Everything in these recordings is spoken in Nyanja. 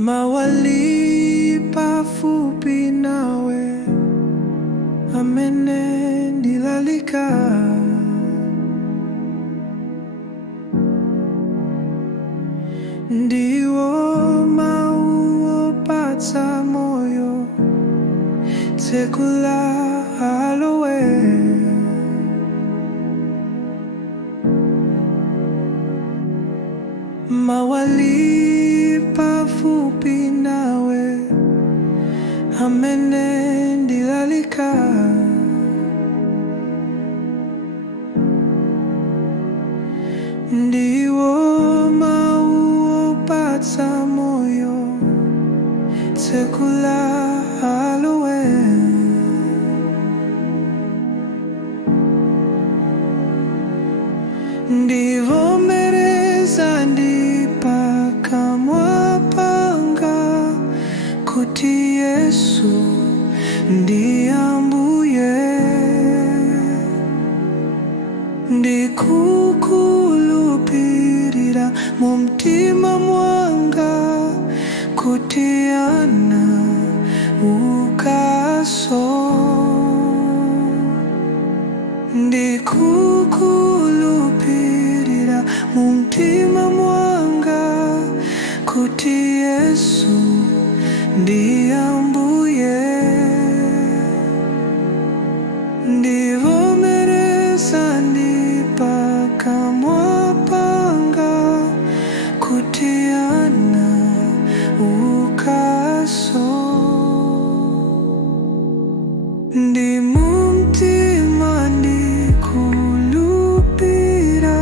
Mawali pafupi nawe amenendilalika, ndiwo mauopata moyo tekula halowe. Mawali pafupi nawe amenendilalika, ndiwo mauopata moyo tekula halowe. Ndivomereza ndipaka mwapanga kuti Yesu ndiyambuye, ndikukulupirira mu mtima mwanga kuti ana ukaso, ndikukulupirira mu mtima mwanga kuti Yesu ndiyambuye, ndivomereza ndipaka mwapanga kuti ana ukaso, ndi mumtima ndikulupira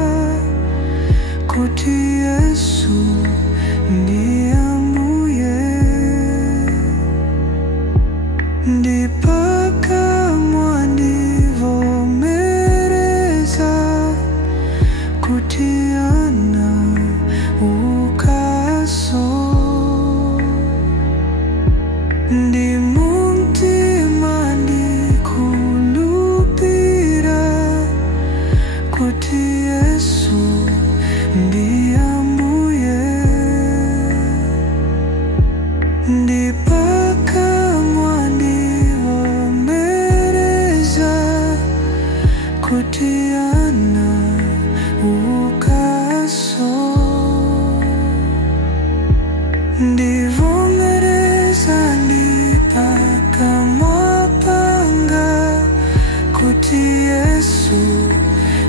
kuti Yesu ndiyambuye, ndipaka mwandivomereza kuti ana ukaso, ndi mumtima ndikulupira kuti Yesu ndiyambuye, ndipaka mwandivomereza kuti ana ukaso, ndivomereza ndipaka mwapanga kuti Yesu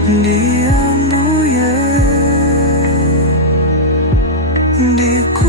ndiyambuye, ndiku